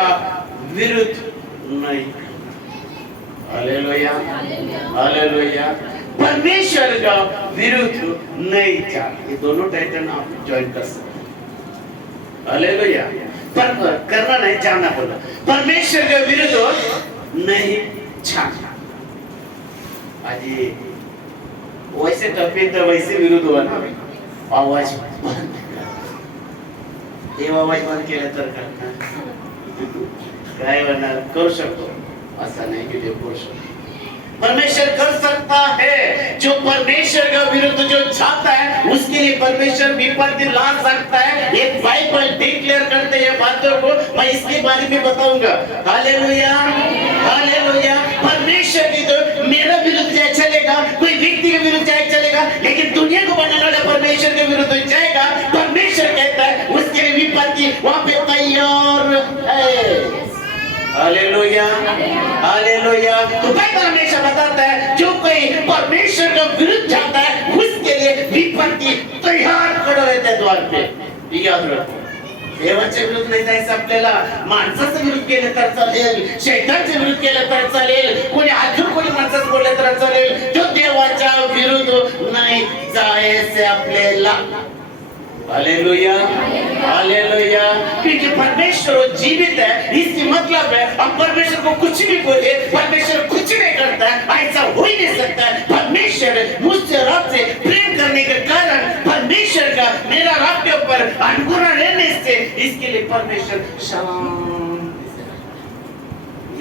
का विरुद्ध नहीं। Hallelujah, hallelujah. परमेश्वर का विरुद्ध नहीं जाना, ये दोनों टाइटल आप ज्वाइन कर सकते। हालेलुया। पर करना नहीं, जाना बोला। परमेश्वर का विरुद्ध नहीं जाना। आज वैसे टपी तो वैसे विरुद्ध हुआ ना, आवाज बंद कर, आवाज बंद केलं तर काय होणार? करू शकतो असं नाही की ते करू शकतो। परमेश्वर कर सकता है। जो परमेश्वर का विरुद्ध जो चाहता है उसके लिए परमेश्वर विपत्ति ला सकता है। ये बाइबल डिक्लेयर करते हैं बातों को, मैं इसके बारे में बताऊंगा। Hallelujah, hallelujah. परमेश्वर की तो मेरा विरुद्ध चाहे चलेगा, कोई व्यक्ति के विरुद्ध चाहे चलेगा, लेकिन दुनिया को बनाने वाला परमेश्वर के विरुद्ध जाएगा। परमेश्वर कहता है उसके लिए विपत्ति वहां पे तैयार है। Hallelujah, hallelujah. तो बाइबल हमेशा बताता है जो कोई परमेश्वर का विरुद्ध जाता है उसके लिए विपत्ति तैयार खड़ा रहता है द्वार पे। याद रखो, देवाच्या विरुद्ध नाही जायचं आपल्याला, माणसाचं विरुद्ध केलं तर चालेल, शैतानच्या विरुद्ध केलं तर चालेल, कोणी अजून कोणी माणसाचं बोललं तर चालेल, जो देवाच्या विरुद्ध नाही जायचं आपल्याला। Hallelujah, hallelujah. क्योंकि परमेश्वर जीवित है, इसकी मतलब है अब परमेश्वर को कुछ भी बोले, परमेश्वर कुछ नहीं करता है, ऐसा हो ही नहीं सकता है। परमेश्वर मुझसे और आपसे प्रेम करने के कारण परमेश्वर का मेरा आपके ऊपर अनुग्रह रहने से इसके लिए परमेश्वर शांति से।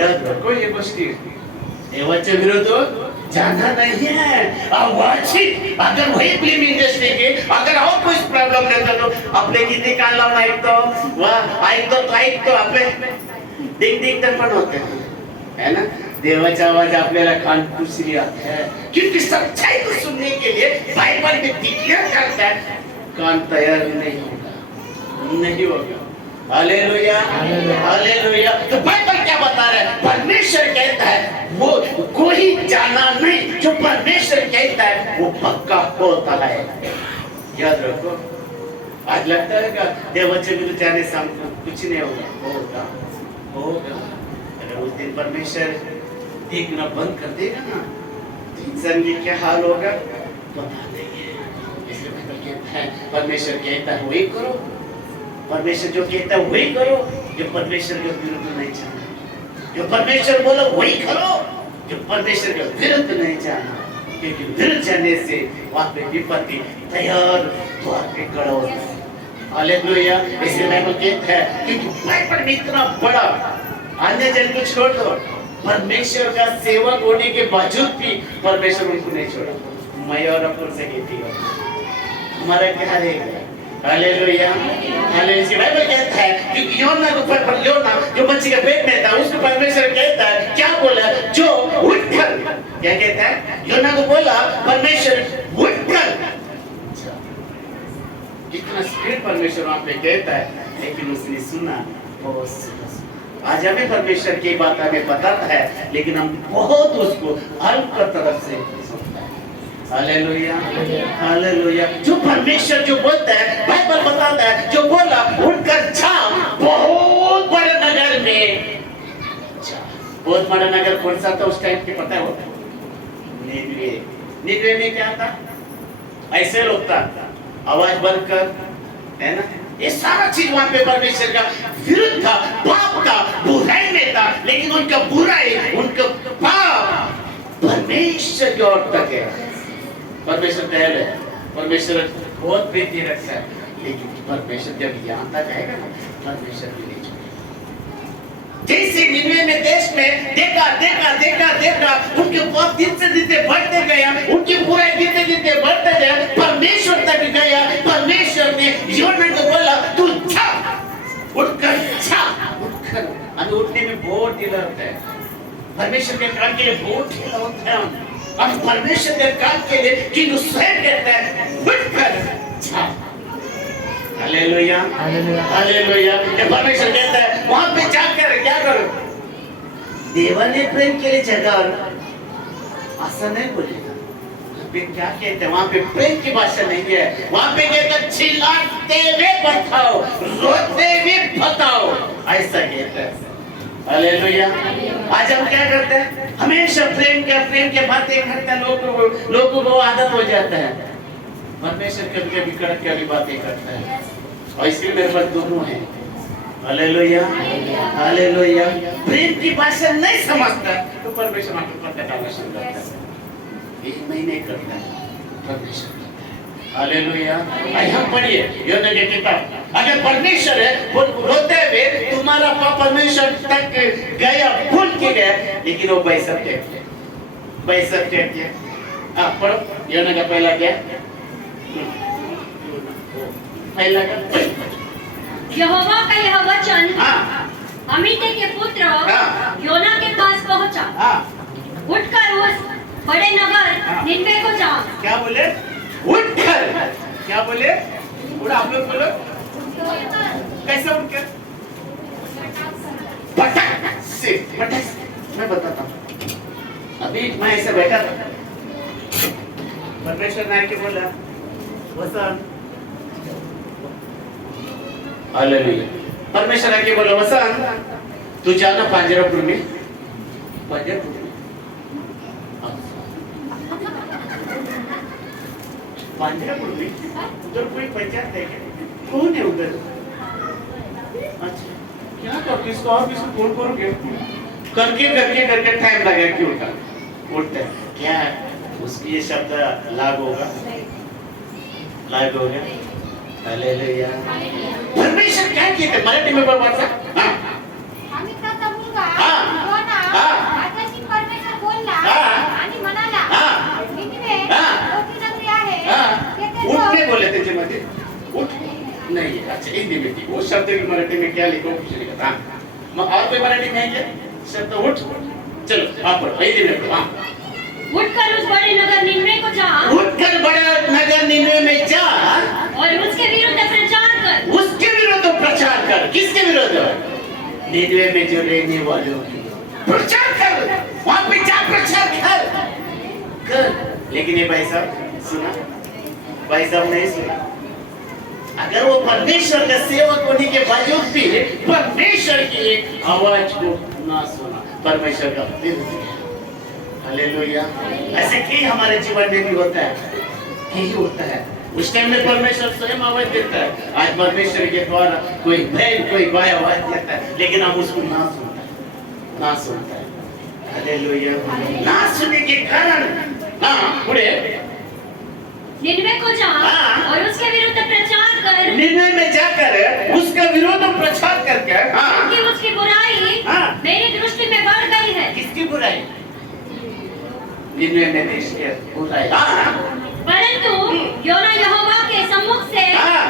याद रखो ये गोष्टी, देवाच्या विरुद्ध जाना नहीं है। अवांछित अगर वही फिल्म इंडस्ट्री के अगर और कोई प्रॉब्लेम रहता तो आपले किती कान लावून ऐकतो, ऐकतो आपले दिग दिग पण होते है ना। देवाचा आवाज आपल्याला कान पुसली आता है, क्योंकि सच्चाई को सुनने के लिए बाइबल में डिक्लेयर करता है कान तैयार नहीं होगा, नहीं होगा। Hallelujah, hallelujah. तो बाइबल क्या बता रहा है? परमेश्वर कहता है वो कोई जाना नहीं, जो परमेश्वर कहता है वो पक्का होता है। याद रखो, आज लगता है कि देवाचे विरुद्ध जाने से हमको कुछ नहीं होगा, होगा, होगा। अगर उस दिन परमेश्वर देखना बंद कर देगा ना, इंसान की क्या हाल होगा बता देंगे। इसलिए बाइबल कहता है परमेश्वर कहता है वही करो, परमेश्वर जो कहता है वही करो, जो परमेश्वर के विरुद्ध नहीं जाना। जो परमेश्वर बोला वही करो, जो परमेश्वर के विरुद्ध नहीं जाना, क्योंकि विरुद्ध जाने से वहां पे विपत्ति तैयार द्वार पे खड़ा होता है। हालेलुया। इसलिए बाइबल कहता है क्योंकि बाइबल में इतना बड़ा, अन्य जन को छोड़ दो, परमेश्वर का सेवक होने के बावजूद भी परमेश्वर उनको नहीं छोड़ा। मैं और अपुर से कहती हूँ हमारा क्या रहेगा? Hallelujah, hallelujah. बाइबल कहता है कि योना को योना जो मच्छी के पेट में था उसको परमेश्वर कहता है क्या बोला? जो उठकर, क्या कहता है? योना को बोला परमेश्वर उठकर। कितना स्पीड परमेश्वर वहां पे कहता है, लेकिन उसने सुना बहुत। आज हमें परमेश्वर की बात हमें बताता है, लेकिन हम बहुत उसको अल्प तरफ से सुनता है। Hallelujah, hallelujah. जो परमेश्वर जो बोलता है, बाइबल बताता है, जो बोला उठकर जा बहुत बड़े नगर में। बहुत बड़ा नगर कौन सा था उस टाइम के पता है? निनवे। निनवे में क्या था? ऐसे लोग था, आवाज बंद कर, है ना। ये सारा चीज वहां पे परमेश्वर का विरुद्ध था, पाप था, बुराई में था, लेकिन उनका बुराई, उनका पाप परमेश्वर की ओर तक है। परमेश्वर दयालु है, परमेश्वर बहुत प्रीति रखता है, लेकिन परमेश्वर जब यहाँ तक आएगा ना, परमेश्वर भी नहीं छोड़ेगा। जैसे निनवे में देश में देखा देखा देखा देखा उनके पाप दिन से दिन बढ़ते गया, उनकी बुराई दिन से दिन बढ़ते गया, परमेश्वर तक गया। परमेश्वर ने योना को बोला तू जा, उठकर जा, उठकर। हमें उठने में बहुत ढीला होता है, परमेश्वर के काम के लिए बहुत ढीला होता है। और परमेश्वर के काम के लिए कि स्वयं कहता है उठकर जा। Hallelujah, hallelujah. परमेश्वर कहता है वहां पे जाकर क्या करो? देवाने प्रेम केले जगावर असं नाही बोलले, पे क्या कहते हैं, वहां पे प्रेम की भाषा नहीं है, वहां पे कहते चिल्लाते हुए बताओ, रोते हुए बताओ, ऐसा कहते हैं। हालेलुया। आज हम क्या करते हैं, हमेशा प्रेम के बातें करते हैं, लोगों को आदत हो जाता है। परमेश्वर कभी कभी कड़क कभी बातें करता है, और इसलिए मेरे पास दोनों हैं। Hallelujah hallelujah. प्रेम की भाषा नहीं समझता तो परमेश्वर आपको पता डालना शुरू करता है, ये नहीं करता है, परमेश्वर करता है। हालेलुया। आइए हम पढ़िए योना की किताब। अगर परमेश्वर है वो रोते हुए तुम्हारा पाप परमेश्वर तक गया, भूल के गया, लेकिन वो पैसा क्या आप पढ़ो योना का पहला क्या, पहला का यहोवा का यह वचन अमित्य के पुत्र योना के पास पहुंचा। उठकर उस बड़े नगर निनवे को जा। क्या बोले, उठकर, क्या बोले, उड़ा आप लोग बोलो, कैसे उठकर, पटक से, मैं बताता हूँ। अभी मैं ऐसे बैठा था, परमेश्वर ने क्या बोला, वसन, हालेलुया। परमेश्वर ने क्या बोला, वसन तू जाना पांजरापुर में, पांजरापुर में, पांजरापुर में उधर कोई पंचायत है क्या, कौन है उधर, अच्छा क्या कर किसको और किसको फोन करोगे, करके टाइम लगेगा, क्यों उठता है क्या, उसकी ये शब्द लागू होगा, हालेलुया। परमेश्वर क्या कहते हैं, मराठी में बोल सकता, अमित्राचा मुलगा हाँ, योना हाँ, आकाशी परमेश्वर बोलला हाँ, आणि म्हणाला, हाँ, निनिवे हाँ, मोठी नगरी आहे, तेथे उठ के जाऊन बोले त्याच्यामध्ये, उठ नहीं है, अच्छा हिंदी में थी वो शब्द की मराठी में क्या लिखा कुछ नहीं लिखा, हाँ और कोई मराठी में है क्या शब्द उठ, चलो आप पढ़ो हिंदी में पढ़ो, हाँ उठकर उस बड़े नगर निनवे को जा, उठकर बड़ा नगर निनवे में जा और उसके विरुद्ध प्रचार कर। उसके विरुद्ध प्रचार कर, किसके विरुद्ध, निनवे में जो रहने वालों की प्रचार कर, वहां पे जा प्रचार कर। लेकिन ये भाई साहब सुना, भाई साहब नहीं सुना, अगर वो परमेश्वर का सेवक होने के बावजूद भी परमेश्वर की एक आवाज को ना सुना, परमेश्वर का विरुद्ध किया। हालेलुया। ऐसे कई हमारे जीवन में भी होता है, यही होता है, उस टाइम में परमेश्वर स्वयं आवाज देता है, आज परमेश्वर के द्वारा कोई बहन कोई भाई आवाज देता है, लेकिन हम उसको ना सुनता है। हालेलुया। ना सुनने के कारण, हाँ पूरे निनवे को जा और उसके विरुद्ध प्रचार कर। निनवे में जाकर उसका विरोध प्रचार करके, हाँ क्योंकि उसकी बुराई मेरी दृष्टि में बढ़ गई है। किसकी बुराई, निनवे में देश की बुराई, परंतु योना यहोवा के सम्मुख से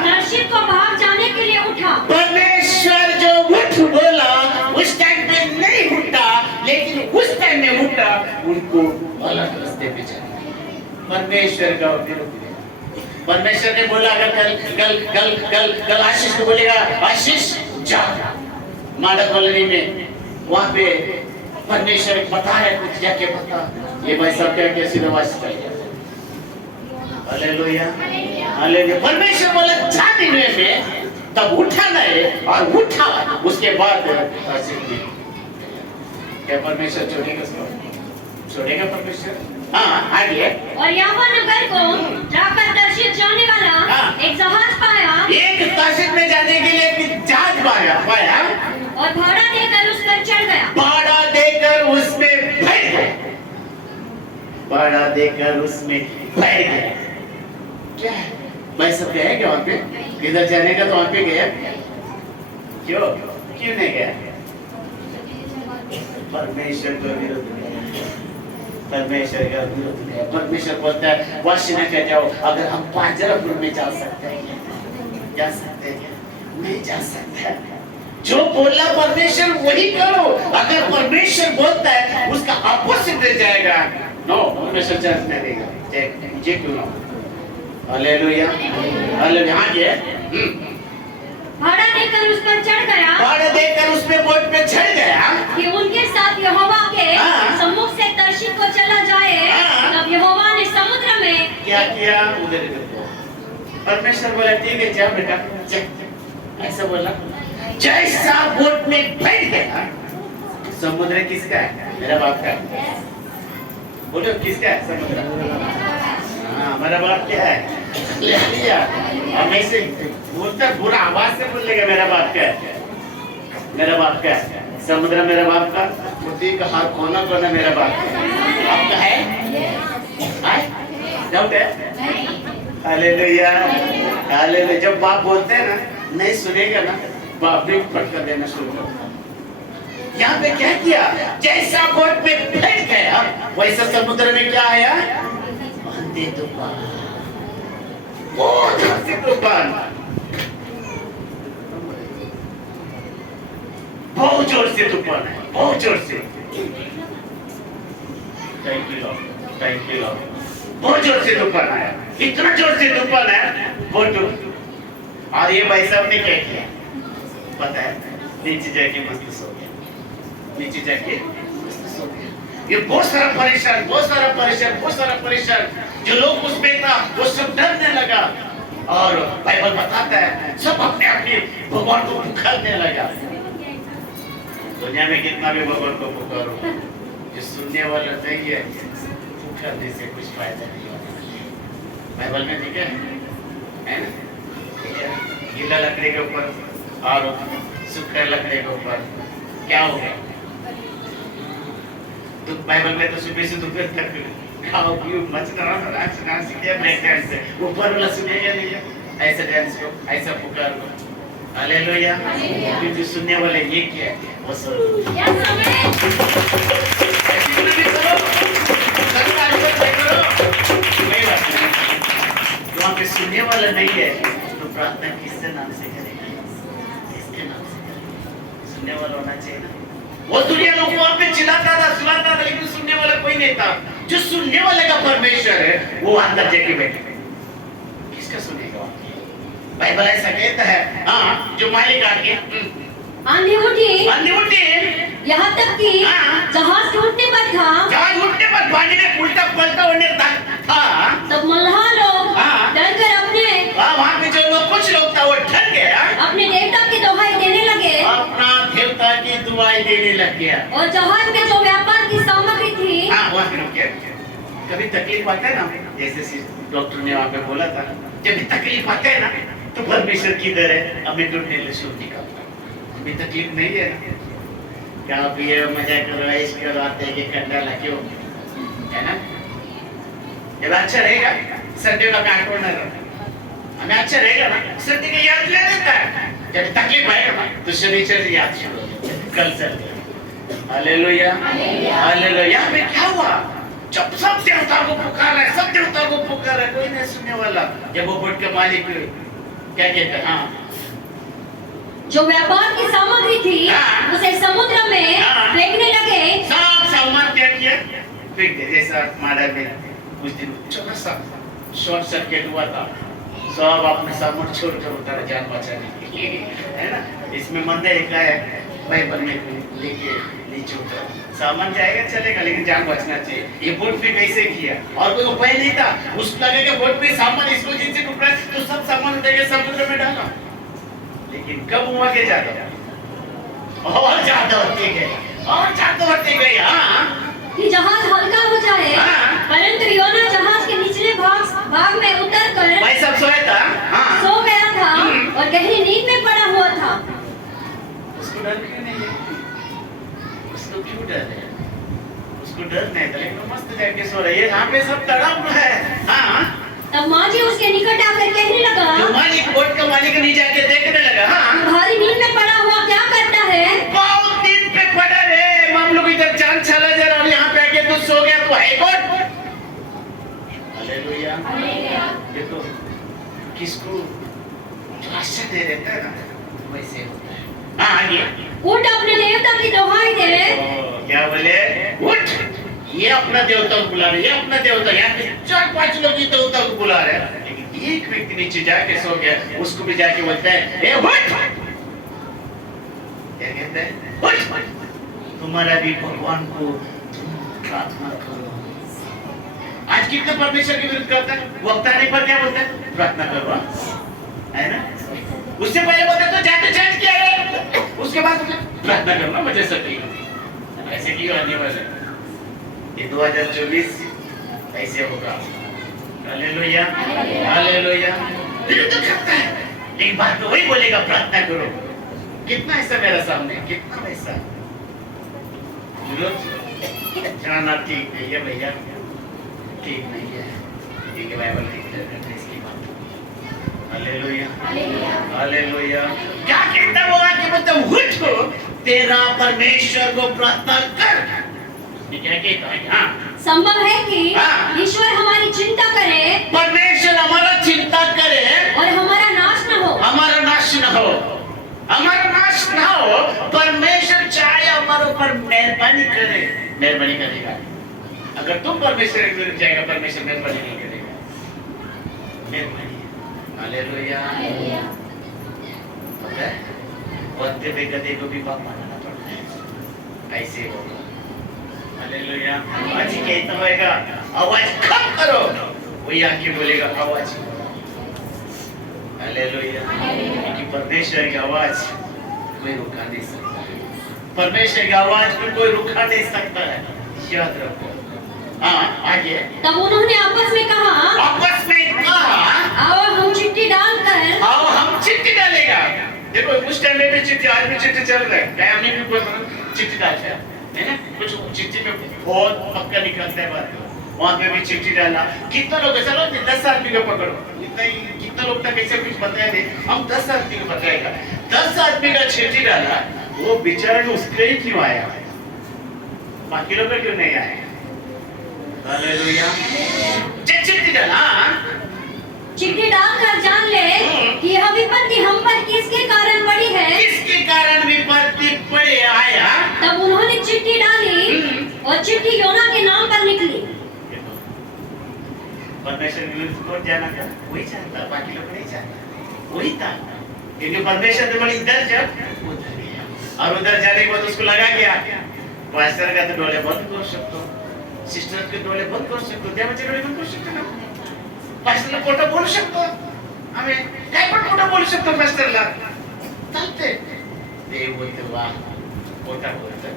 तर्शीश को भाग जाने के लिए उठा। परमेश्वर जो उठ बोला उस टाइम में नहीं उठा, लेकिन उस टाइम में उठा, उनको अलग रास्ते पे चला, परमेश्वर का विरोध। परमेश्वर ने बोला अगर कल आशीष को बोलेगा, आशीष जा माडक कॉलोनी में, वहां पे परमेश्वर बता है कुछ जाके बता, ये भाई सब क्या सीधा वास कर, हालेलुया हालेलुया। परमेश्वर बोला जा निनवे में, तब उठा नहीं और उठा, उसके बाद क्या परमेश्वर छोड़ेगा परमेश्वर, हाँ आगे। और याफा नगर को जाकर तर्शीश जाने वाला एक जहाज पाया, एक तर्शीश में जाने के लिए एक जहाज पाया और भाड़ा देकर उस पर चढ़ गया, भाड़ा देकर उसमें बैठ गया, भाड़ा देकर उसमें बैठ गया। क्या भाई सब गया क्या वहां पे, किधर जाने का तो वहां पे गया, क्यों नहीं गया, परमेश्वर का विरोध, परमेश्वर का विरोध है। परमेश्वर बोलता है वाशिना क्या जाओ, अगर हम पांजरापुर में जा सकते हैं, जा सकते हैं, नहीं जा सकते, जो बोला परमेश्वर वही करो, अगर परमेश्वर बोलता है उसका अपोजिट दे जाएगा, नो परमेश्वर चांस नहीं देगा, मुझे क्यों ना, हालेलुया हालेलुया। हाँ ये भाड़ा देकर उस पर चढ़ गया, भाड़ा देकर उस पे बोट पे चढ़ गया कि उनके साथ यहोवा के सम्मुख से तर्शीश को चला जाए। तब यहोवा ने समुद्र में क्या किया उधर इधर को। परमेश्वर बोला ठीक है जा बेटा जा, ऐसा बोला। जैसा बोट में बैठ गया, समुद्र किसका है? मेरा बाप का है। बोलो किसका है समुद्र? हाँ मेरा बाप क्या है? ले लिया। अब ऐसे बोलता बुरा आवाज से बोलेगा मेरा बाप का है, मेरा बाप का है। समुद्र मेरा बाप का, बुद्धि का हाथ कोना कोना मेरा बाप का। आपका है? डाउट है? Hallelujah hallelujah. जब बाप बोलते हैं ना नहीं सुनेगा ना, बाप भी फटका देना शुरू करता है। यहाँ पे क्या किया? जैसा बोट में बैठ गया वैसा समुद्र में क्या आया? आंधी तूफान, बहुत आंधी तूफान, बहुत जोर से तूफान है, बहुत जोर से। Thank you Lord, thank you Lord. बहुत जोर से तूफान आया, इतना जोर से तूफान आया बहुत जोर। और ये भाई साहब ने क्या किया पता है? नीचे जाके मस्त सो गया, नीचे जाके मस्त सो गया। ये बहुत सारा परेशान, बहुत सारा परेशान, बहुत सारा परेशान। जो लोग उसमें था वो सब डरने लगा। और बाइबल बताता है सब अपने अपने भगवान को पुकारने लगा। दुनिया में कितना भी भगवान को पुकारो, जो सुनने वाला नहीं है पुकारने से कुछ फायदा नहीं होता। बाइबल में ठीक है ना? गीला लकड़ी के ऊपर और सूखे लकड़ी के ऊपर क्या हो गया? तो बाइबल में तो सुबह से दोपहर तक खाओ पियो मच करो, डांस किया, ब्रेक डांस से ऊपर वाला सुनेगा नहीं, ऐसा डांस करो, ऐसा पुकारो। हालेलुया। जो सुनने वाले ये क्या है वो सुनो। वहाँ पे सुनने वाला नहीं है तो प्रार्थना किसके नाम से करेंगे? किसके नाम से करेंगे? सुनने वाला होना चाहिए ना। वो दुनिया लोग वहाँ पे चिल्लाता था, सुनाता था, लेकिन सुनने वाला कोई नहीं था। जो सुनने वाले का परमेश्वर है वो अंदर जाके बैठे, किसका सुनेगा? बाइबल ऐसा कहता है। हाँ, जो मालिक आके आंधी उठी, आंधी उठी, यहाँ तक कि जहाज टूटने पर था, जहाज उठने पर पानी में उल्टा पलटा होने तक था। तब मल्लाह लोग डरकर अपने वहाँ पे जो लोग कुछ लोग था वो डर गया, अपने देवता की दुहाई देने लगे, अपना देवता की दुहाई देने लग गया। और जहाज में जो व्यापार की सामग्री थी, वहाँ पे रुक गया। कभी तकलीफ आता है ना, जैसे डॉक्टर ने वहाँ पे बोला था, जब तकलीफ आता है ना तो परमेश्वर किधर है? हमें ढूंढने के लिए शुरू निकालता। अभी तकलीफ नहीं है ना, क्या पिए मजा करो, ऐश करो, आते हैं कि ठंडा लगे हो, है ना? जब अच्छा रहेगा सर्दी का काट होना हमें अच्छा रहेगा ना, सर्दी की याद ले लेता है। जब तकलीफ आएगा ना तो शरीर याद शुरू हो जाता है, कल चल। Hallelujah hallelujah. यहाँ पे क्या हुआ? जब सब देवता को पुकार रहा है, सब देवता को पुकार रहा है, कोई नहीं सुनने वाला। जब वो बोट के मालिक क्या कहते हैं? हाँ, जो व्यापार की सामग्री थी उसे समुद्र में फेंकने लगे। सब सामान क्या किया? फेंक दे। जैसा माडर में कुछ दिन छोटा सा शॉर्ट सर्किट हुआ था, सब अपने सामान छोड़कर उतारा जान बचाने के लिए, है ना? इसमें मंदिर लिखा है बाइबल में, लेके नीचे उतर, सामान जाएगा चलेगा लेकिन जान बचना चाहिए। ये बोट पे कैसे किया? और कोई उपाय नहीं था। उसको लगे कि बोट पे सामान इसको जिनसे टूट रहा है तो सब सामान उठा समुद्र में डाला। लेकिन कब हुआ के ज्यादा और ज्यादा होते गए और ज्यादा होते गए। हाँ, कि जहाज हल्का हो जाए, परंतु योना जहाज के निचले भाग में उतरकर भाई सब सोया था। हाँ, सो गया था और गहरी नींद में पड़ा हुआ था। उसको डर क्यों नहीं है? उसको क्यों डर है? उसको डर नहीं था, लेकिन मस्त जाके सो रहा है। यहाँ पे सब तड़प है। हाँ, तब माजी उसके निकट आकर कहने लगा, जो मालिक बोट का मालिक नहीं जाके देखने लगा। हाँ, भारी नींद में पड़ा हुआ क्या करता है? बहुत नींद पे पड़ा है, हम लोग इधर जान चला जा रहा, यहाँ पे आके तू सो गया तो है कौन? हालेलुया। देखो किसको आश्चर्य दे देता है ना वैसे होता है। हाँ, आगे उठ अपने देवता की दुहाई दे। क्या बोले? उठ, ये अपना देवता को बुला रहे, ये अपना देवता। यहाँ पे 4-5 लोग ये देवता को बुला रहे हैं, लेकिन एक व्यक्ति नीचे जाके सो गया। उसको भी जाके बोलता है, ए उठ, क्या कहता है? उठ, तुम्हारा भी भगवान को प्रार्थना करो। आज कितने परमेश्वर के विरुद्ध करता है? वक्त आने पर क्या बोलता है? प्रार्थना करो, है ना? उससे पहले बोलते तो जाते चर्च किया है, उसके बाद प्रार्थना करना मुझे सही ऐसे क्यों आने वाले? ये 2024 ऐसे होगा। Hallelujah, hallelujah. विरुद्ध करता है, एक बात तो वही बोलेगा प्रार्थना करो। कितना ऐसा मेरा सामने, कितना ऐसा विरोध जाना ठीक नहीं है भैया, ठीक नहीं है। ठीक है, बाइबल डिक्लेयर करता है इसकी बात। Hallelujah, hallelujah. क्या कहता है वो आगे मतलब उठो, तेरा परमेश्वर को प्रार्थना कर। ये क्या कहता है? हाँ, संभव है कि हाँ। ईश्वर हमारी चिंता करे, परमेश्वर हमारा चिंता करे और हमारा नाश न हो। हमारा नाश न हो, हमारा नाश न हो। परमेश्वर चाहे हमारे ऊपर मेहरबानी करे, मेहरबानी करेगा। अगर तुम परमेश्वर के विरुद्ध जाएगा, परमेश्वर मेहरबानी नहीं करेगा। मेहरबानी, हालेलुया। पता है, वक्ते पे गधे को भी पाप मानना पड़ता है, ऐसे होगा। हालेलुया। आज कहता होगा आवाज कम करो, वही आके बोलेगा आवाज। हालेलुया। क्योंकि परमेश्वर की आवाज कोई रुका नहीं सकता है, परमेश्वर की आवाज को कोई रुका नहीं सकता है, याद रखो। हाँ, आगे। तब उन्होंने आपस में कहा, आओ हम चिट्ठी डालकर, आओ हम चिट्ठी डालेगा। देखो उस टाइम में भी चिट्ठी, आज भी चिट्ठी चल रहा है, क्या हमने भी कोई चिट्ठी डालता है ना? कुछ चिट्ठी में बहुत पक्का निकलता है बात, वहां पे भी चिट्ठी डाला। कितना लोग, चलो 10 आदमी को पकड़ो, इतना ही कितना लोग तक ऐसे कुछ बताया नहीं, हम 10 आदमी को बताएगा। 10 आदमी का चिट्ठी डाला, वो बेचारा उसके ही क्यों आया, बाकी लोग क्यों नहीं आए? हालेलुया। चिट्ठी डाला, चिट्ठी डालकर जान ले कि यह विपत्ति हम पर किसके कारण पड़ी है। किसके कारण विपत्ति पड़े आया? तब उन्होंने चिट्ठी डाली और चिट्ठी योना के नाम पर निकली। परमेश्वर के विरुद्ध कौन जाना था? वही जानता, बाकी लोग नहीं जानता, वही था। क्योंकि परमेश्वर ने बोली इधर जा, उधर गया, और उधर जाने के बाद उसको लगा गया पास्टर का तो डोले बंद कर सकते, सिस्टर के डोले बंद कर सकते, देवाचे डोले बंद कर सकते ना, पास्टरला खोटं बोलू शकतो, आम्ही काय पण खोटं बोलू शकतो पास्टरला, चालते। देव बोलते वाह, खोटा बोलते,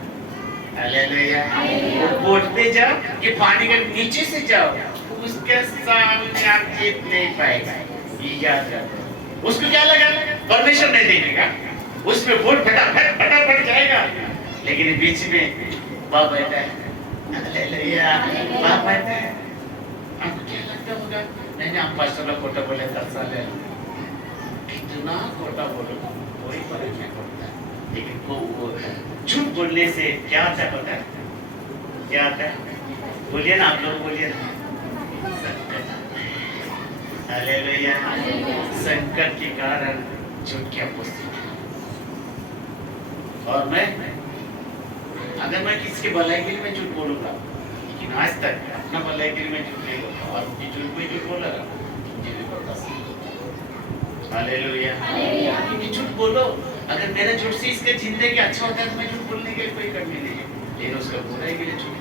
हालेलुया। कोर्ट पे जाओ कि पानी के नीचे से जाओ, उसके सामने आप जीत नहीं पाएगा, ये याद रखो। उसको क्या लगा? परमेश्वर नहीं देखेगा, उसमें वोट फटाफट जाएगा, लेकिन बीच में बाप बैठा है, हालेलुया, बाप बैठा है। आपको क्या लगता होगा? नहीं हम पास्टर लोग खोटा बोले 10 साल है, कितना खोटा बोलो कोई फर्क नहीं पड़ता, लेकिन झूठ बोलने से क्या आता है पता है? क्या आता है? बोलिए ना, आप लोग बोलिए ना। संकट, हालेलुया। संकट के कारण झूठ की उपस्थिति। और मैं अगर मैं किसी की भलाई के लिए मैं झूठ बोलूंगा, लेकिन आज तक अपना भलाई के लिए मैं झूठ नहीं बोलता, और झूठ में झूठ बोला मुझे भी बर्दाश्त नहीं। हालेलुया। क्योंकि झूठ बोलो, अगर मेरा झूठ से इसका जिंदगी अच्छा होता है तो मैं झूठ बोलने के लिए कोई कमी नहीं है, लेकिन उसका बुराई के लिए झूठ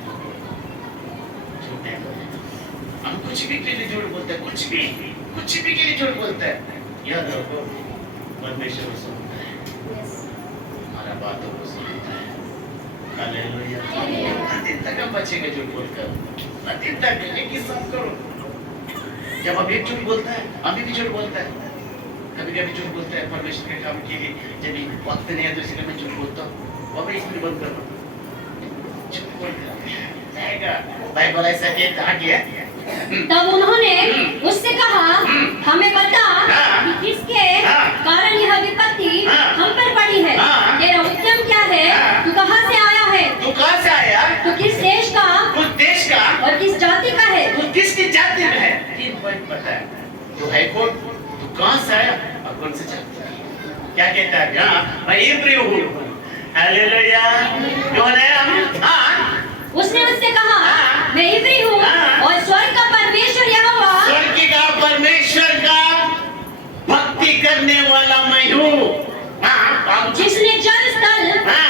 नहीं बोलते। हम कुछ भी के लिए झूठ बोलते हैं, कुछ भी के लिए झूठ बोलते हैं। याद रखो, परमेश्वर सुनता है, हमारा बातों को सुनता है। हालेलुया। दिन तक हम बचेंगे झूठ बोलकर, दिन तक एक ही सब करो। जब हम एक झूठ बोलता है, अभी भी झूठ बोलता है, कभी-कभी झूठ बोलता है परमेश्वर के काम के लिए, जब वक्त नहीं है तो इसलिए मैं झूठ बोलता हूँ, वो भी इसमें बंद कर दो, झूठ बोलता है। बाइबल ऐसा कहता है। तब उन्होंने उससे कहा, हमें बता कि किसके कारण यह विपत्ति हम पर पड़ी है, तेरा उत्तम क्या है, तू कहाँ से आया है, तू कहाँ से आया, तू किस देश का, उस देश का, और किस जाति का है, तू किसकी जाति में है, 3 पॉइंट पता है, तू है कौन, तू कहाँ से आया और कौन से जाति का। क्या कहता है? हाँ, मैं इब्री हूँ। हालेलुया। कौन है हम? हाँ, उसने उससे कहा, मैं इब्री हूँ और स्वर्ग का परमेश्वर यहोवा, स्वर्ग का परमेश्वर का भक्ति करने वाला मैं हूँ। हाँ, जिसने जल स्थल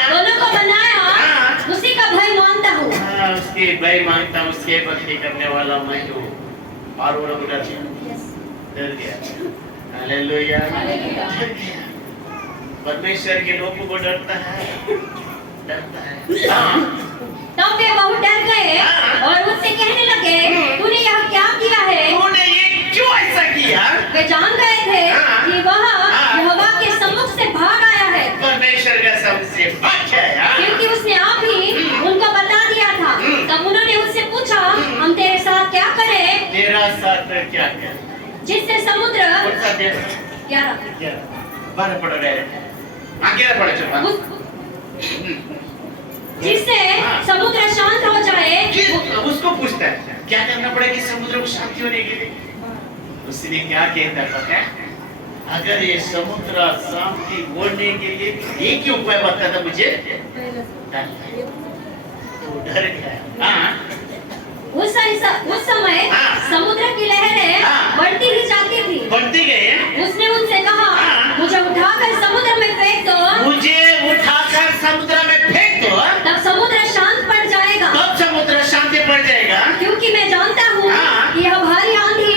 दोनों को बनाया, उसी का भय मानता हूँ। उसके भय मांगता, उसके भक्ति करने वाला मैं हूँ। और वो लोग डर गया। हालेलुया। डर गया। परमेश्वर के लोगों को डरता है, डरता है। हाँ। तब वे बहुत डर गए और उससे कहने लगे, तूने यह क्या किया है? तूने ये क्यों ऐसा किया? वे जान गए थे कि वह यहोवा के सम्मुख से भाग आया है। परमेश्वर का सम्मुख से भाग आया, क्योंकि उसने आप ही उनको बता दिया था। तब उन्होंने उससे पूछा, हम तेरे साथ क्या करें? तेरा साथ क्या करें? जिससे समुद्र 11 12 पढ़ रहे हैं। 11 पढ़ चुका। जिससे समुद्र शांत हो जाए। उसको पूछता है क्या करना पड़ेगा समुद्र को शांति होने के लिए? उसने क्या कहता पता है? अगर ये समुद्र शांति होने के लिए एक ही उपाय बताता मुझे, तो डर गया। उस समय समुद्र की लहरें बढ़ती ही जाती थी। बढ़ती गई। उसने उनसे कहा, मुझे उठाकर समुद्र में फेंक दो। मुझे उठाकर समुद्र में फेंक दो। तब समुद्र शांत पड़ जाएगा। तब समुद्र शांति पड़ जाएगा। क्योंकि मैं जानता हूँ कि यह भारी आंधी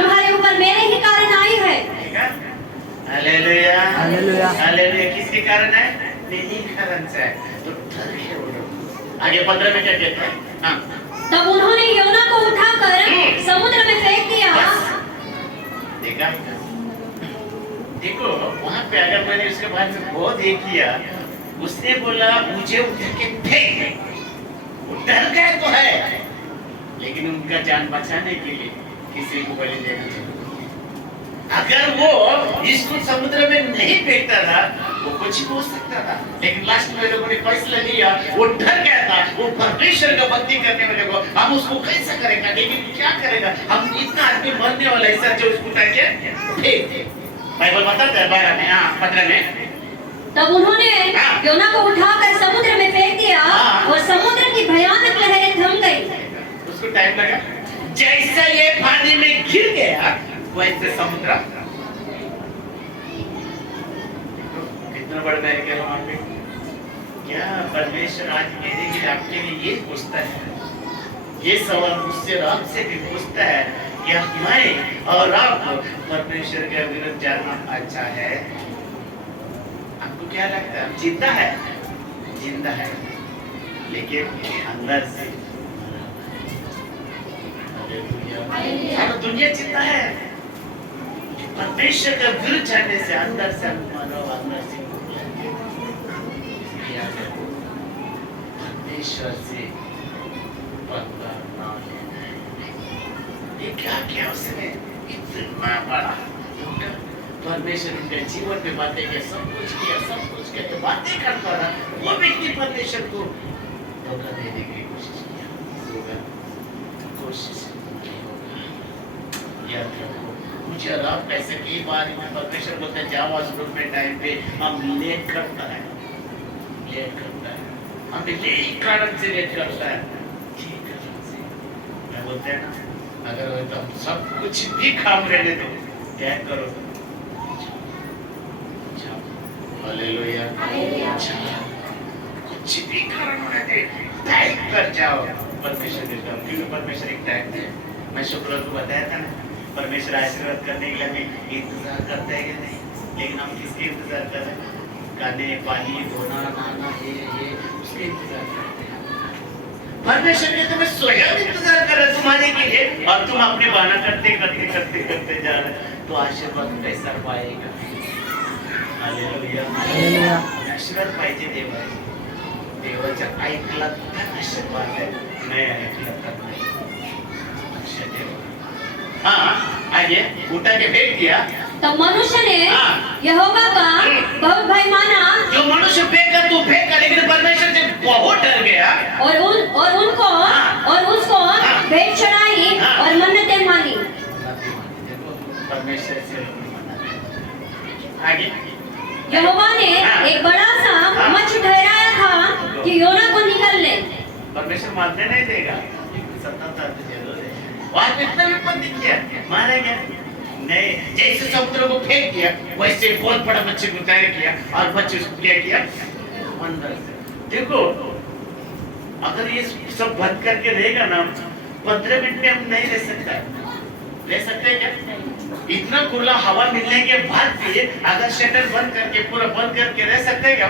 तुम्हारे ऊपर मेरे ही कारण आई है। Hallelujah, hallelujah, hallelujah. किसके कारण है? मेरे कारण से। तो डर के उठो। आगे 15 में क्या कहता है? हाँ। तब उन्होंने योना को उठाकर समुद्र में फेंक दिया। देखा? देखो वहाँ पे अगर मैंने उसके बारे में बहुत ये किया, उसने बोला मुझे उठा के फेंक। वो डर गए तो है, लेकिन उनका जान बचाने के लिए किसी को बलि देना चाहिए। अगर वो इसको समुद्र में नहीं फेंकता था, वो कुछ हो सकता था। लेकिन लास्ट में लोगों ने फैसला लिया, वो डर गया था। वो परमेश्वर का भक्ति करने वाले को हम उसको कैसा करेगा, लेकिन क्या करेगा? हम इतना आदमी मरने वाला है सर, जो उसको उठा के फेंक दे। बाइबल बताता है 12 में, 15 में। तब उन्होंने योना को उठाकर समुद्र में फेंक दिया और समुद्र की भयानक लहरें थम गई। उसको टाइम लगा। जैसा ये पानी में गिर गया, वैसे समुद्र कितना बड़ा है क्या वहां पे? क्या परमेश्वर आज मेरे लिए आपके लिए ये पूछता है, ये सवाल मुझसे और आपसे भी पूछता है कि मैं और आप परमेश्वर के विरुद्ध जाना अच्छा है? आपको क्या लगता है? जिंदा है, जिंदा है, लेकिन अंदर से सारा दुनिया जिंदा है। परमेश्वर का विरुद्ध जाने से अंदर से मानव अंदर से परमेश्वर से बदला ना लेना है। ये क्या क्या उसने इतना बड़ा परमेश्वर उनके जीवन में बातें किया, सब कुछ किया तो बातें करता रहा। वो व्यक्ति परमेश्वर को धोखा देने की कोशिश किया, कोशिश याद रखो। मुझे और आप कैसे कई बार में परमेश्वर बोलते हैं जाओ स्कूल में टाइम पे, हम लेट करता है, हमें यही कारण से लेट करता है। ठीक है, मैं बोलते हैं ना, अगर हो तो सब कुछ भी काम रहने दो, क्या करो? हालेलुया, कुछ भी कारण होने दे, टाइम पर जाओ परमेश्वर के काम। क्योंकि परमेश्वर एक टाइम है। मैं शुक्रवार को बताया था ना, परमेश्वर आशीर्वाद करने के लिए हमें इंतजार करते हैं कि नहीं? लेकिन हम किसके इंतजार कर रहे हैं? खाने पानी धोना नहाना ये उसके इंतजार करते हैं। परमेश्वर के तुम्हें स्वयं इंतजार कर रहे तुम्हारे के लिए, और तुम अपने बहाना करते करते करते करते जा रहे, तो आशीर्वाद कैसा पाएगा? हालेलुया, आशीर्वाद पाहिजे देवाच्या ऐकला तर आशीर्वाद है, नाही ऐकला तर नाही। आगे उठा के फेंक दिया। तब मनुष्य ने यहोवा का बहुत भय माना। जो मनुष्य फेंका तू फेंका, लेकिन परमेश्वर से बहुत डर गया और उसको भेंट चढ़ाई और मन्नतें मांगी। परमेश्वर से आगे यहोवा ने एक बड़ा सा मच्छ ठहराया था कि योना को निकल ले। परमेश्वर मारने नहीं देगा, सत्ता जरूर है। वहां इतना विपत्ति किया, मारा गया नहीं। जैसे समुद्र को फेंक दिया, वैसे बहुत बड़ा मच्छी को तैयार किया और मच्छी उसको क्या किया अंदर से। देखो अगर ये सब बंद करके रहेगा ना 15 मिनट में हम नहीं रह सकता, ले सकते हैं क्या? इतना खुला हवा मिलने के बाद भी अगर शटर बंद करके पूरा बंद करके रह सकते हैं क्या?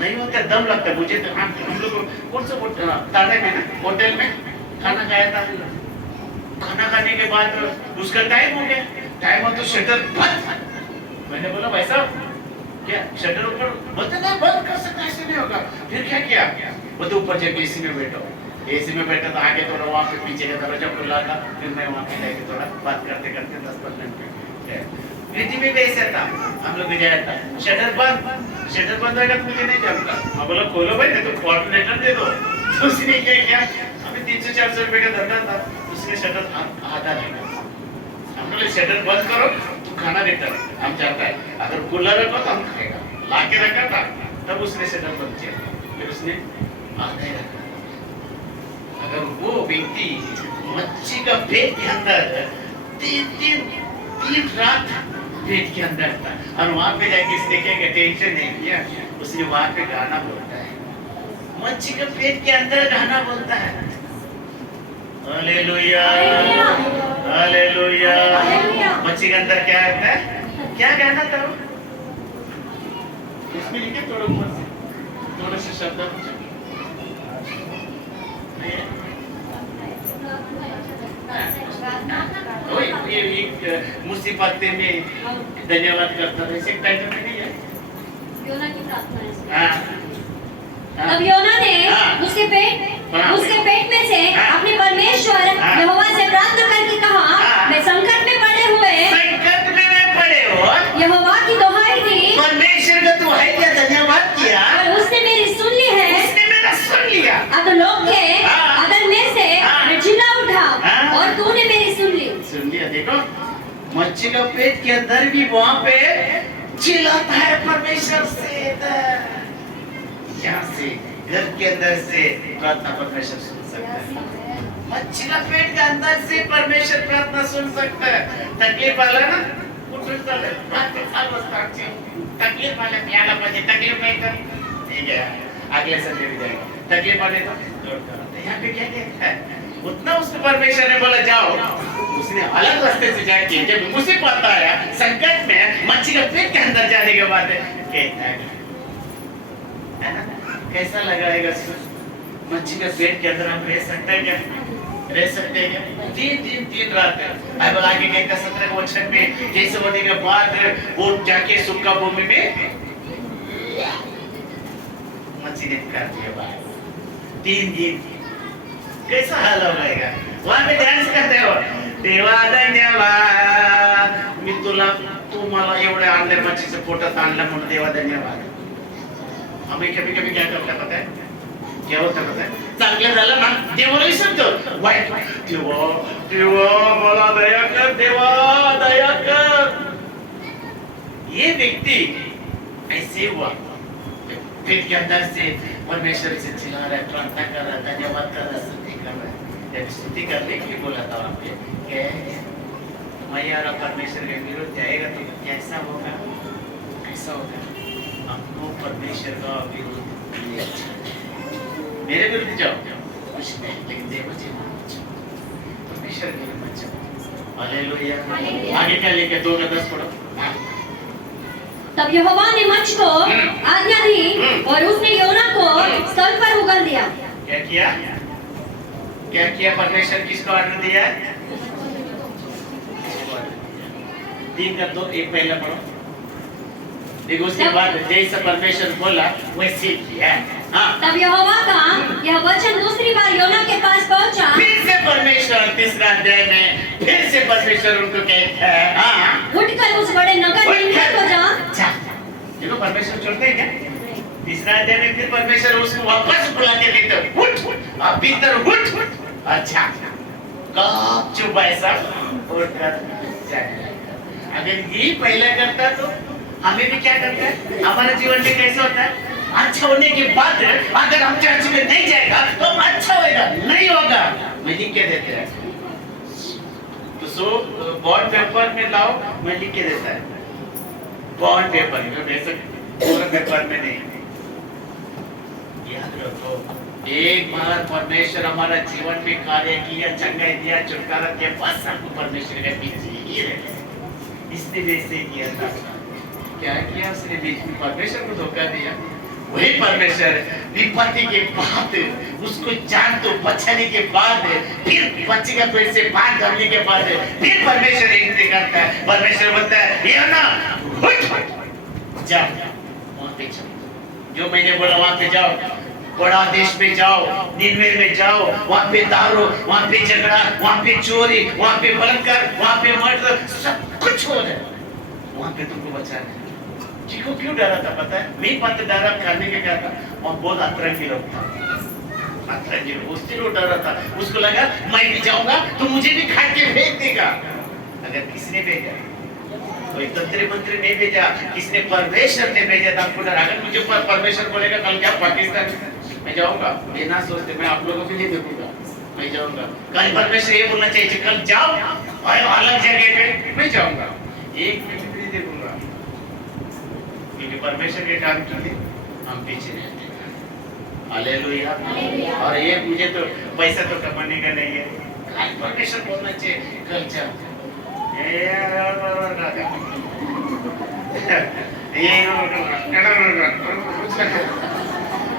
नहीं होता, दम लगता है मुझे तो। हम लोग कौन सा ताड़े में ना होटल में खाना खाया था, खाना खाने के बाद उसका टाइम हो गया, टाइम हो तो शटर बंद। मैंने बोला भाई साहब क्या शटर ऊपर बोलते ना बंद कर सकते, ऐसे नहीं होगा। फिर क्या किया, बोलते ऊपर जाके एसी में बैठो। एसी में बैठा तो आगे थोड़ा वहाँ पे पीछे का दरवाजा खुला था, फिर मैं वहाँ पे जाके थोड़ा बात करते करते 10-15 मिनट पृथ्वी में ऐसा था, हम लोग गया था शटर बंद होगा तो मुझे नहीं जानता। मैं बोला खोलो भाई, नहीं तो कोऑर्डिनेटर दे दो। तो उसने क्या किया, अभी 300-400 रुपए का धंधा था, उसने शटर आधा लगा। हम बोले शटर बंद करो तो खाना रिटर्न, हम चाहता है अगर खुला रखो तो हम खाएगा, ला के रखा था तब उसने शटर बंद किया, फिर उसने आधा ही रखा। अगर वो व्यक्ति मच्छी का पेट के अंदर तीन रात पेट के अंदर था और वहां पे जाके देखेंगे टेंशन नहीं किया, उसने वहां पे गाना बोलता है, मच्छी का पेट के अंदर गाना बोलता है, हालेलुया हालेलुया। मच्छी के अंदर क्या आता है, क्या गाना था वो? उसमें लिखे थोड़ा से शब्द मुसीबत में धन्यवाद करता है, ऐसे टाइटल में नहीं है योना की प्रार्थना है। हाँ। तब योना ने उसके पेट में से अपने परमेश्वर यहोवा से प्रार्थना करके कहा, मैं संकट में पड़े हो यहोवा की दुहाई दी, परमेश्वर का दुहाई दिया, धन्यवाद किया और उसने मेरी सुन ली है, उसने मेरा सुन लिया। अगर लोग के अगर में से मैं चिल्ला उठा और तूने मेरी सुन लिया। देखो मच्छी का पेट के अंदर भी वहां पे चिल्लाता है परमेश्वर से, यहाँ से घर के अंदर से प्रार्थना परमेश्वर सुन सकता है, मच्छी का पेट के अंदर से परमेश्वर प्रार्थना सुन सकता है। तकलीफ वाला ना तकलीफ वाले प्याला बजे तकलीफ नहीं कर, ठीक है अगले संडे भी जाएगा, तकलीफ वाले तो यहाँ पे क्या कहता है, उतना उसको परमेश्वर ने बोला जाओ, उसने अलग रास्ते से जाके जब मुसीबत आया संकट में मच्छी का पेट के अंदर जाने के बाद कहता है ना, कैसा लगाएगा मच्छी का पेट के अंदर हम रह सकते हैं क्या, रह सकते हैं? 3 रात बाइबल आगे कहता 17 वचन में, जैसे होने के बाद वो जाके सुक्का भूमि में मच्छी ने कर दिया बाहर 3 दिन, कैसा हाल होगा? वहां पे डांस करते हो, देवा धन्यवाद मी तुला, तू मला एवढे आणले मच्छीचे पोटात आणलं म्हणून देवा धन्यवाद। आम्ही कभी कभी क्या करता पता है, क्या होता पता है, चांगलं झालं ना देवाला विसरतो, वाईट देवा देवा मला दया कर, देवा दया कर। ये व्यक्ति ऐसे हुआ, पेट के अंदर से परमेश्वर से चिल्ला रहा है, प्रार्थना कर रहा है, धन्यवाद कर रहा है, स्तुति कर रहा है। जब स्तुति करने के लिए बोला था वहाँ पे, मैया परमेश्वर के विरुद्ध जाएगा तो कैसा होगा, ऐसा होगा आपको परमेश्वर का विरोध, मेरे विरुद्ध जाओ कुछ नहीं, लेकिन देव जी परमेश्वर के लिए मत जाओ। हालेलुया। आगे क्या लेके 2 का 10 पढ़ो। तब यहोवा ने मच्छ को आज्ञा दी और उसने योना को स्थल पर उगल दिया। क्या किया, क्या किया? परमेश्वर किसको आज्ञा दिया? 3 का 2 एक पहला पढ़ो। देखो उसके बाद जैसा परमेश्वर बोला वैसे किया। हाँ। तब यहोवा का यह वचन दूसरी बार योना के पास पहुंचा। फिर से परमेश्वर 3रा अध्याय में फिर से परमेश्वर उनको कहता है, हाँ, उठकर उस बड़े नगर निनवे को जा। देखो परमेश्वर छोड़ते हैं क्या? 3रा अध्याय में फिर परमेश्वर उसको वापस बुला के देते, उठ अब भीतर उठ। अच्छा कब चुप ऐसा उठकर जाए। अगर ये पहले करता तो हमें भी क्या करता है, हमारे जीवन में कैसे होता है, अच्छा होने के बाद अगर हम चर्च में नहीं जाएगा तो अच्छा होगा, नहीं होगा मैं लिख के देते हैं तो सो बॉन्ड पेपर में लाओ, मैं लिख के देता है बॉन्ड पेपर में, वैसे पूरा पेपर में नहीं। याद रखो एक बार परमेश्वर हमारा जीवन में कार्य किया, चंगाई दिया, छुटकारा दिया, बस हमको परमेश्वर के पीछे ही रहे। इसने वैसे किया था, क्या किया उसने? बीच में परमेश्वर को धोखा दिया। वही परमेश्वर विपत्ति के बाद, उसको जान तो बचाने के बाद, फिर बच्चे का पेट से बाहर करने के बाद, फिर परमेश्वर एंट्री करता है। परमेश्वर बोलता है ये ना, उठ जाओ वहां पे जाओ, जो मैंने बोला वहां पे जाओ, बड़ा देश में जाओ, निनवे में जाओ, वहां पे दारू, वहां पे झगड़ा, वहां पे चोरी, वहां पे बलात्कार, वहां पे मर्डर, सब कुछ हो रहा है। वहां पे तुमको बचाना है। जिसको क्यों डरा था पता है? नहीं पता डरा करने के क्या था? वहां बहुत अतरंगी लोग था, अतरंगी लोग, उससे वो डरा था। उसको लगा मैं भी जाऊंगा तो मुझे भी खा के भेज देगा। अगर किसने भेजा? कोई तंत्री मंत्री नहीं भेजा, किसने? परमेश्वर ने भेजा था। आपको डर, अगर मुझे परमेश्वर बोलेगा कल क्या पाकिस्तान मैं जाऊंगा, ये ना सोचते मैं आप लोगों को नहीं देखूंगा, मैं जाऊंगा। कल परमेश्वर ये बोलना चाहिए कल जाओ और अलग जगह पे मैं जाऊंगा, एक मिनट नहीं देखूंगा, क्योंकि परमेश्वर के काम के लिए हम पीछे नहीं हटेंगे। हालेलुया। और ये मुझे तो पैसा तो कमाने का नहीं है, कल परमेश्वर बोलना चाहिए कल जाओ।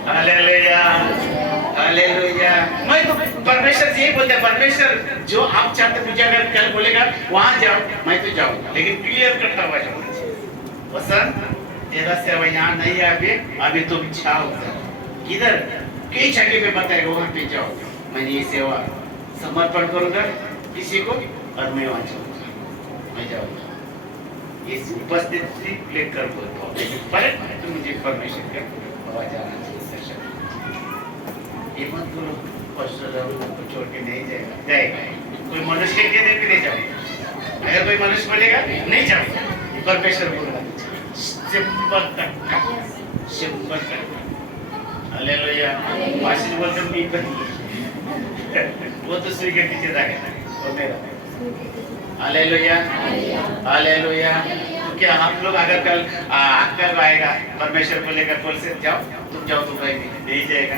Hallelujah, hallelujah. मैं तो परमेश्वर से यही बोलता है, परमेश्वर जो आप चाहते मुझे अगर कल बोलेगा वहां जाओ, मैं तो जाऊंगा, लेकिन क्लियर करता हुआ जाऊंगा। वसंत तेरा सेवा यहाँ नहीं है, अभी तुम जाओ किधर, कई जगह पे बताएगा वहां पे जाओ, मैं ये सेवा समर्पण करूंगा किसी को और मैं वहां जाऊंगा, मैं जाऊंगा। ये उपस्थिति लेकर बोलता हूँ, लेकिन पहले तो मुझे परमेश्वर का आवाज आना चाहिए। ये मत बोलो को छोड़ के नहीं जाएगा, जाएगा। कोई मनुष्य के नहीं ले जाओ, अगर कोई मनुष्य बोलेगा नहीं जाओ, परमेश्वर बोलना सिंपल तक, सिंपल तक। हालेलुया। आशीष बोलते नहीं कर, वो तो सुई के पीछे जाएगा, वो मेरा। Hallelujah, hallelujah. तो क्या हम लोग अगर कल अंकल आएगा, परमेश्वर बोलेगा कल से जाओ, तुम जाओ तो भाई नहीं जाएगा,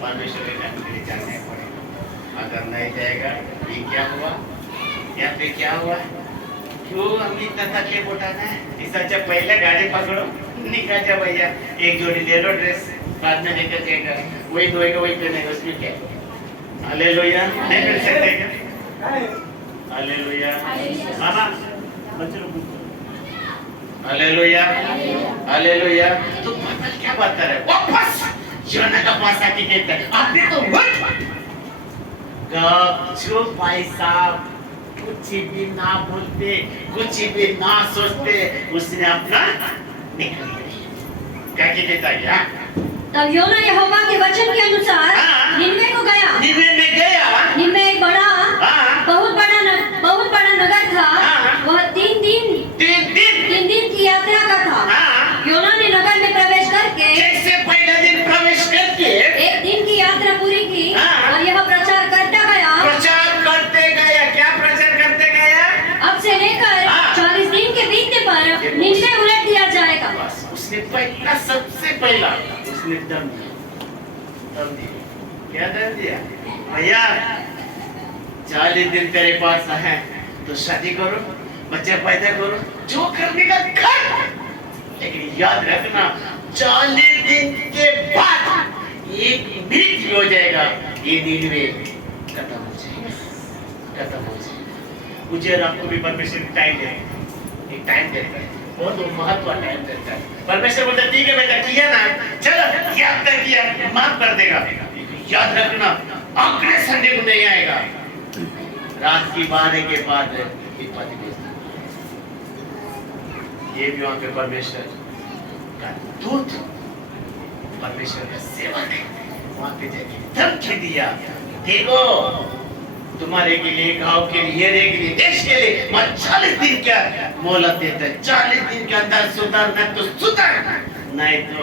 परमेश्वर के काम के लिए जाना पड़ेगा। अगर नहीं जाएगा, ये क्या हुआ, यहाँ पे क्या हुआ, क्यों हम इतना तकलीफ उठाना है? इस अच्छा पहले गाड़ी पकड़ो, निकल जाओ भैया, एक जोड़ी ले लो ड्रेस, बाद में लेकर जाएगा, वही धोएगा वही पहनेगा, उसमें क्या? हालेलुया। नहीं मिल सकते क्या? हालेलुया। मामा हालेलुया, हालेलुया। तो पता क्या बता रहे? वापस योना का पास आके कहता है आपने तो जो भाई साहब कुछ भी ना बोलते, कुछ भी ना सोचते, उसने अपना निकल दिया। क्या कहता है? तब योना यहोवा के वचन के अनुसार निनवे को गया। निनवे में गया। निनवे एक बड़ा बहुत बड़ा नगर था। वह तीन दिन की यात्रा का था। योना ने नगर में प्रवेश करके जैसे पहले दिन प्रवेश करके एक दिन की यात्रा पूरी की और यह प्रचार करता गया। प्रचार करते गया। क्या प्रचार करते गया? अब से लेकर 40 दिन के बीतने पर निनवे उलट दिया जाएगा। बस उसने पहला, सबसे पहला उसने दम दिया। क्या दम दिया? भैया 40 दिन तेरे पास है तो शादी करो, बच्चे पैदा करो, जो करने का कर, लेकिन याद रखना 40 दिन के बाद एक मिनट हो जाएगा, ये निनवे खत्म हो जाएगा, खत्म हो जाएगा। मुझे और आपको भी परमेश्वर टाइम देगा, एक टाइम देता है, बहुत महत्व टाइम देता है। परमेश्वर बोलता है ठीक है बेटा, किया ना, चलो याद कर किया, माफ कर देगा। याद रखना अगले संडे को नहीं आएगा, रात की 12 के बाद विपत्ति भेजता। ये भी वहां पे परमेश्वर का दूत, परमेश्वर का सेवक वहां पे धमकी दिया, देखो तुम्हारे के लिए, गांव के लिए, एरिया के लिए, देश के लिए मैं 40 दिन का मोहलत देता है। 40 दिन के अंदर सुधर न तो सुधर, नहीं तो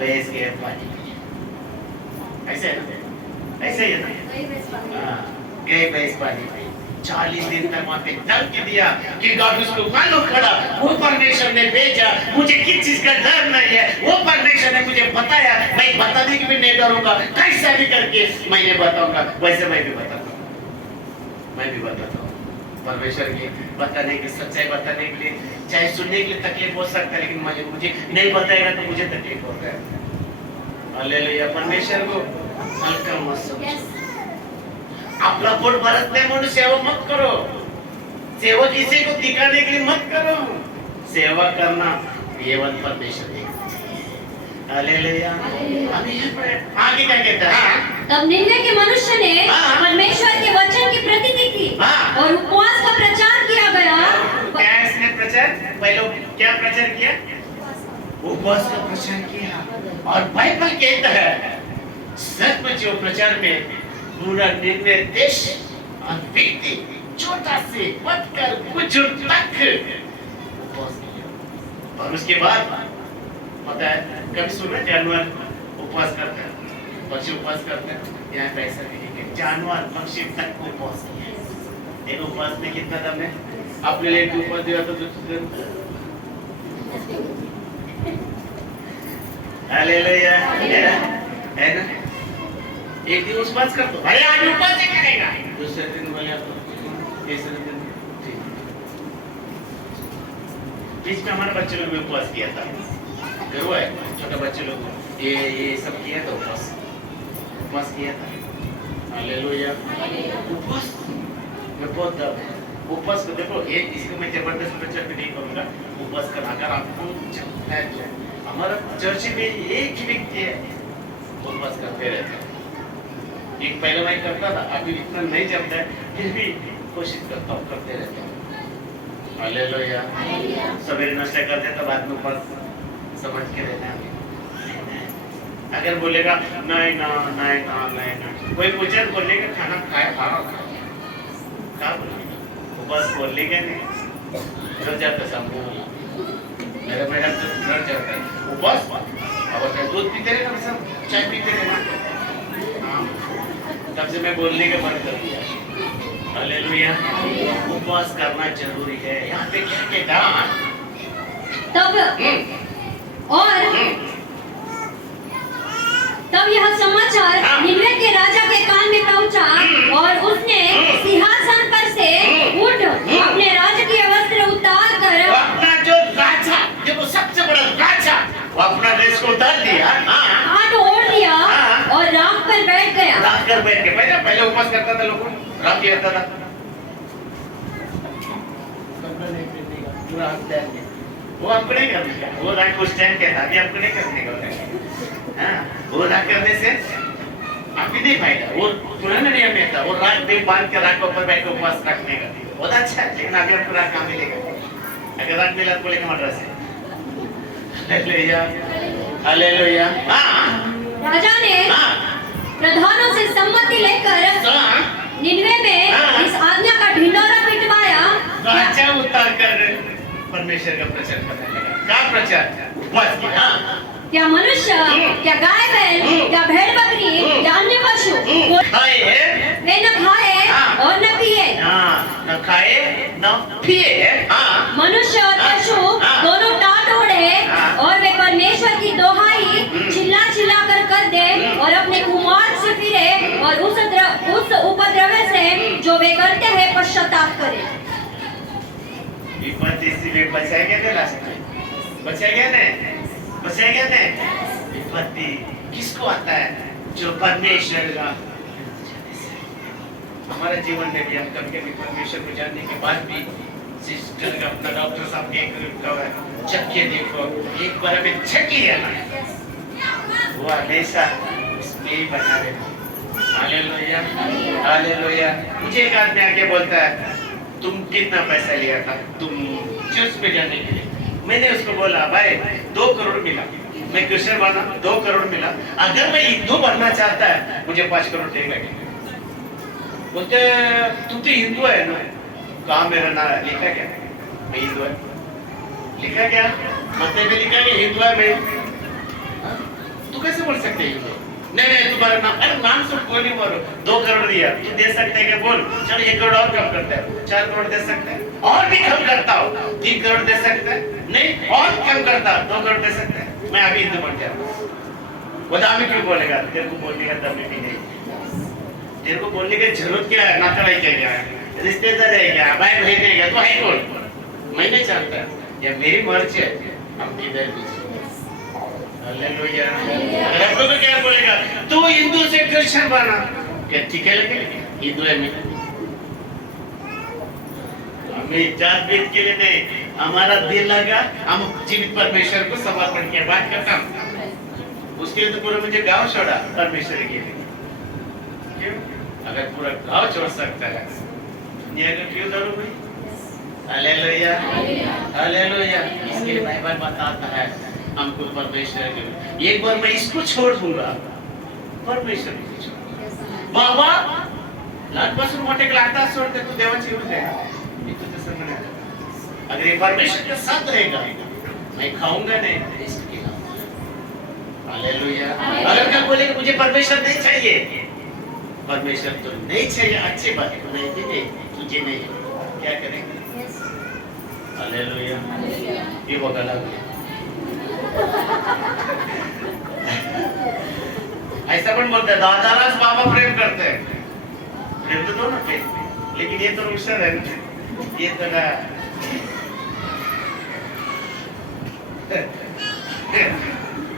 भैंस के पानी। ऐसे है ना, ऐसे ही है ना, गए भैंस पानी। 40 दिन तक वहां पे धमकी दिया कि गॉड उसको मालूम खड़ा, वो परमेश्वर ने भेजा, मुझे किस चीज का डर नहीं है, वो परमेश्वर ने मुझे बताया, मैं बताने की भी नहीं डरूंगा, कैसा भी करके मैंने बताऊंगा। वैसे मैं भी बताता हूँ परमेश्वर की बताने की, सच्चाई बताने के लिए, चाहे सुनने के लिए तकलीफ हो सकता है, लेकिन मुझे नहीं बताएगा तो मुझे तकलीफ होता है। हालेलुया। परमेश्वर को हल्का मत समझो। आपला पोट भरत नाही म्हणून सेवा मत करो, सेवा किसी को दिखाने के लिए मत करो, सेवा करना केवल परमेश्वर है। हालेलुया। अभी आगे क्या कहता है? तब निन्वे के मनुष्य ने परमेश्वर के वचन की प्रतीति की और उपवास का प्रचार किया गया। क्या इसने प्रचार, पहले क्या प्रचार किया? उपवास का प्रचार किया। और बाइबल कहता है सचमुच वो प्रचार में पूरा निन्वे देश और व्यक्ति छोटा से पत्थर बुजुर्ग तक उपवास किया। और उसके बाद पता है कभी सुना जानवर उपवास करते हैं, पक्षी उपवास करते हैं, यहाँ पैसा नहीं, जानवर पक्षी तक उपवास किया। एक उपवास में कितना दम है? अपने लिए एक उपवास दिया तो हालेलुया, है ना? एक दिन उपवास कर दो, अरे आज उपवास नहीं करेगा, दूसरे दिन बोले आप, तीसरे दिन बीच में हमारे बच्चे लोग भी उपवास किया था, हुआ है छोटे बच्चे लोग ये सब किया था, उपवास किया था। हालेलुया। उपवास में बहुत दर्द है। उपवास को देखो, ये इसको मैं जबरदस्त प्रचार भी नहीं करूंगा। उपवास करना अगर आपको चलता है तो हमारा चर्च में एक ही व्यक्ति है उपवास करते रहते हैं। एक पहले मैं करता था, अभी इतना नहीं जमता है, फिर भी कोशिश करता हूँ, करते रहते हैं। हालेलुया। सवेरे नाश्ता करते तो बाद में उपवास समझ के रहना है। अगर बोलेगा नहीं ना नहीं ना नहीं ना, कोई पूछे तो बोलेगा खाना खाया क्या बोलेगा? उपवास बोलेगा नहीं, डर जाता समूह मेरा मैडम तो डर जाता है उपवास। अब दूध पीते रहे ना, सब चाय पीते रहे ना, तब से मैं बोलने का बंद कर दिया। हालेलुया। उपवास करना जरूरी है। यहाँ पे क्या कहता तब यह समाचार निन्वे के राजा के कान में पहुंचा और उसने सिंहासन पर से उठ अपने राजकीय वस्त्र उतार कर अपना जो राजा, जो वो सबसे बड़ा राजा, वो अपना ड्रेस को उतार दिया, हाथ ओढ़ लिया और राख पर बैठ गया। राख कर बैठ के, पहले उपवास करता था लोगों, राख करता था, पूरा हाथ डाल के, वो आपको नहीं करने का, वो राख उस टाइम क्या था, अभी आपको नहीं करने का। वो राख करने से अभी नहीं फायदा, वो पुराना नियम में था, वो राख पे बांध के राख ऊपर बैठ के उपवास रखने का, बहुत अच्छा है। लेकिन अभी आपको राख कहाँ मिलेगा? अगर राख मिला तो बोलेगा मद्रास से। Hallelujah, hallelujah. राजा ने प्रधानों से सम्मति लेकर निन्वे में इस आज्ञा का ढिंढोरा पिटवाया। राजा उतार कर परमेश्वर का प्रचार करने लगा। क्या प्रचार? उपवास किया। क्या मनुष्य, क्या गाय बैल, क्या भेड़ बकरी, क्या अन्य पशु वे न खाए और न पिए, न खाए न पिए। मनुष्य और पशु दोनों टाट ओढ़े और वे परमेश्वर की दोहाई चिल्ला चिल्ला कर दे और अपने कुमार से फिरे और उस उपद्रव से जो वे करते हैं पश्चाताप करें। विपत्ति से बचाएंगे ना, लास्ट में बचाएंगे ना, बचाएंगे ना। विपत्ति किसको आता है? जो परमेश्वर का। हमारे जीवन में भी हम कभी-कभी परमेश्वर को जानने के बाद भी सिस्टर का, अपना डॉक्टर साहब के चेक के देखो, एक बार हमें चेक लिया ना, वो हमेशा इसमें बना रहे। Hallelujah, hallelujah. मुझे एक आदमी आके बोलता है तुम कितना पैसा लिया था तुम चर्च में जाने के लिए? मैंने उसको बोला भाई 2 करोड़ मिला, मैं क्रिश्चियन बना, 2 करोड़ मिला, अगर मैं हिंदू बनना चाहता है मुझे 5 करोड़ देगा। बोलते तुम तो हिंदू है ना? कहाँ मेरा नाम लिखा क्या? मैं हिंदू है। लिखा क्या? मतलब में लिखा कि हिंदू है मैं। तू कैसे बोल सकते हिंदू? नहीं तुम्हारा नाम, अरे नाम सुन कोई नहीं बोलो। 2 करोड़ दिया, तू दे सकते है क्या बोल? चलो 1 करोड़ और कम करते हैं, 4 करोड़ दे सकते हैं, और भी कम करता हूँ, 3 करोड़ दे सकते हैं, नहीं और कम करता, 2 करोड़ दे सकते हैं, मैं अभी हिंदू बन जाऊँ। वो दामी क्यों बोलेगा? तेरे को बोलने का दम नहीं है, तेरे को बोलने की जरूरत क्या है? नातेवाई क्या है, रिश्तेदार है क्या, भाई बहन है क्या? तो है बोल, मैं नहीं चाहता, ये मेरी मर्जी है, हम किधर भी। हालेलुया। रब्बो को क्या बोलेगा? तू हिंदू से क्रिश्चियन बना, क्या ठीक है? लगे हिंदू है मैं, हमें जात भेद के लिए नहीं, हमारा दिल लगा, हम जीवित परमेश्वर को समर्पण किया, बात खत्म। उसके लिए तो पूरा मुझे गांव छोड़ा परमेश्वर के लिए। क्यों? अगर पूरा गांव छोड़ सकता है, दुनिया का क्यों करूं भाई? Hallelujah, hallelujah. इसके लिए बाइबल बताता है हमको परमेश्वर के, एक बार मैं इसको छोड़ दूंगा, परमेश्वर को छोड़ बाबा लहानपासून मोठे लागता सोडते तू देवाची होते मी तुझं संग नाही। अगर ये परमेश्वर के साथ रहेगा, मैं खाऊंगा नहीं, इसके हालेलुया। अगर क्या बोलेगा मुझे परमेश्वर नहीं चाहिए, परमेश्वर तो नहीं चाहिए, अच्छी बात है, नहीं तुझे नहीं, क्या करेंगे? हालेलुया। ये बगला ऐसा पण बोलते दादालाच बाबा प्रेम करते हैं, प्रेम तो दोनों पे, लेकिन ये तो रुसर है, ये तो ना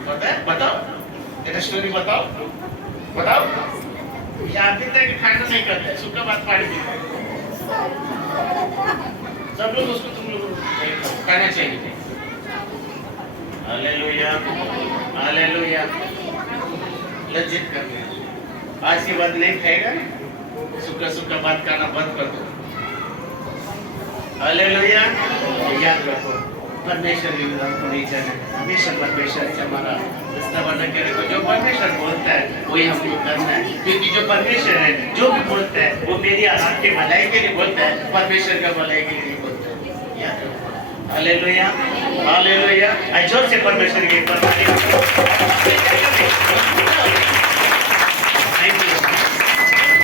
पता है? बताओ तेरा स्टोरी बताओ, बताओ। ये आते तक खाना नहीं करते, सूखा भात पानी पीते, सब लोग उसको तुम लोग खाना चाहिए। Hallelujah, hallelujah. लज्जित करना, आज के बाद नहीं खाएगा ना, सूखा सूखा बात खाना बंद कर दो। हालेलुया। याद रखो परमेश्वर के विधान को नहीं जाने, हमेशा परमेश्वर से हमारा रिश्ता बना के रखो। जो परमेश्वर बोलता है वही हमको करना है, क्योंकि जो परमेश्वर है जो भी बोलता है वो मेरी आपके भलाई के लिए बोलता है, परमेश्वर का भलाई के लिए बोलता है। याद रखो। Hallelujah, hallelujah. जोर से परमेश्वर के